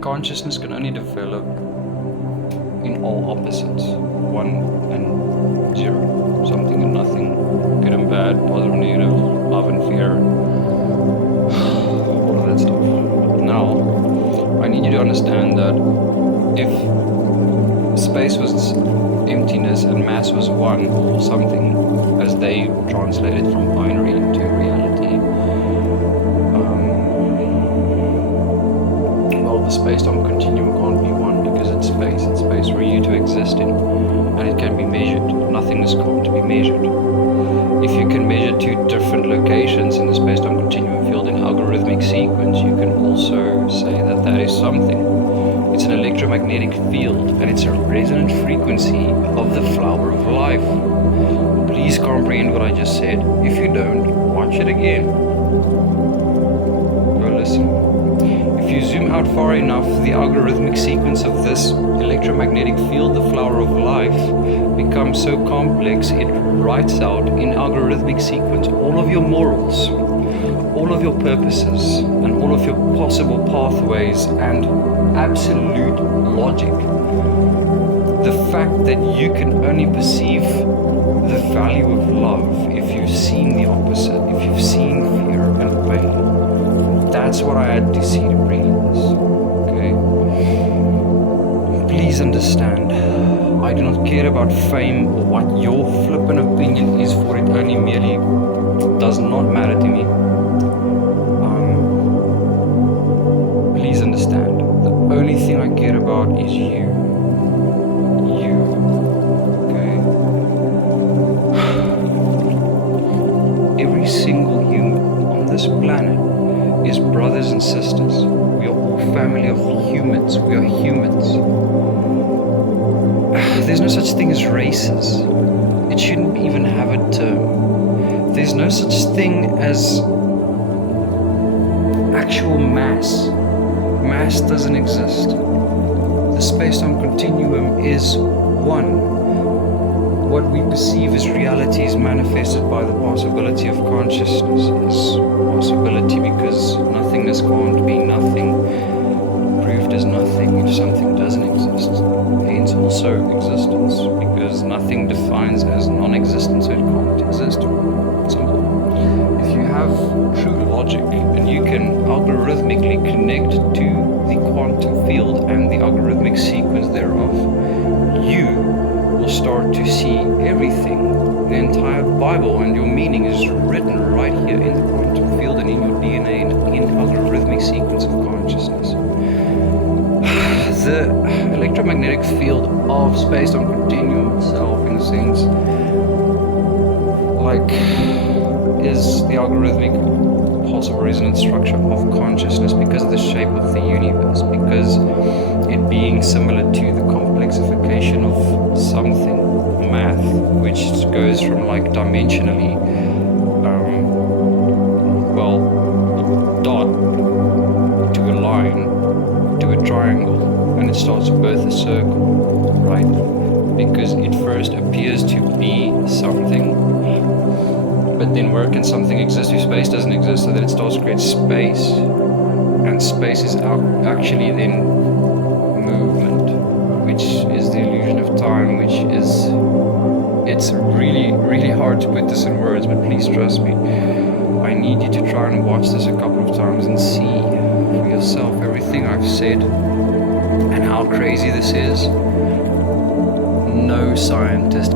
consciousness can only develop in all opposites, 1 and 0, something and nothing, good and bad, positive and negative, love and fear, all of that stuff. Now, I need you to understand that if space was emptiness and mass was 1 or something, as they translated from binary to reality, the space-time continuum can't be 1 because it's space for you to exist in, and it can be measured. Nothingness can't be measured. If you can measure 2 different locations in the space-time continuum field in algorithmic sequence, you can also say that that is something. It's an electromagnetic field, and it's a resonant frequency of the flower of life. Please comprehend what I just said. If you don't, watch it again. Go listen. If you zoom out far enough, the algorithmic sequence of this electromagnetic field, the flower of life, becomes so complex it writes out in algorithmic sequence all of your morals, all of your purposes, and all of your possible pathways and absolute logic. The fact that you can only perceive the value of love if you've seen the opposite, if you've seen fear and pain. That's what I had to see to bring this, okay? Please understand, I do not care about fame or what your flippant opinion is for it, only merely does not matter to me. Please understand, the only thing I care about is you. You, okay? Every single human on this planet is brothers and sisters. We are all family of humans. We are humans. There's no such thing as races. It shouldn't even have a term. There's no such thing as actual mass. Mass doesn't exist. The space-time continuum is 1. What we perceive as reality is manifested by the possibility of consciousness as possibility, because nothingness can't be nothing, proved as nothing if something doesn't exist. Hence also existence, because nothing defines as non-existence, so it can't exist. Simple. If you have true logic and you can algorithmically connect to the quantum field and the algorithmic sequence thereof, you will start to see everything, the entire Bible and your meaning is written right here in the quantum field and in your DNA and in algorithmic sequence of consciousness. The electromagnetic field of space-time continuum itself, in a sense, is the algorithmic possible resonance structure of consciousness because of the shape of the universe, because it being similar to the complexification of something, math, which goes from dimensionally, a dot to a line to a triangle, and it starts with both a circle, right? Because it first appears to be something, but then where can something exist if space doesn't exist? So then it starts to create space, and space is actually then movement, which is the illusion of time, which is, it's really, really hard to put this in words, but please trust me. I need you to try and watch this a couple of times and see for yourself everything I've said and how crazy this is. No scientist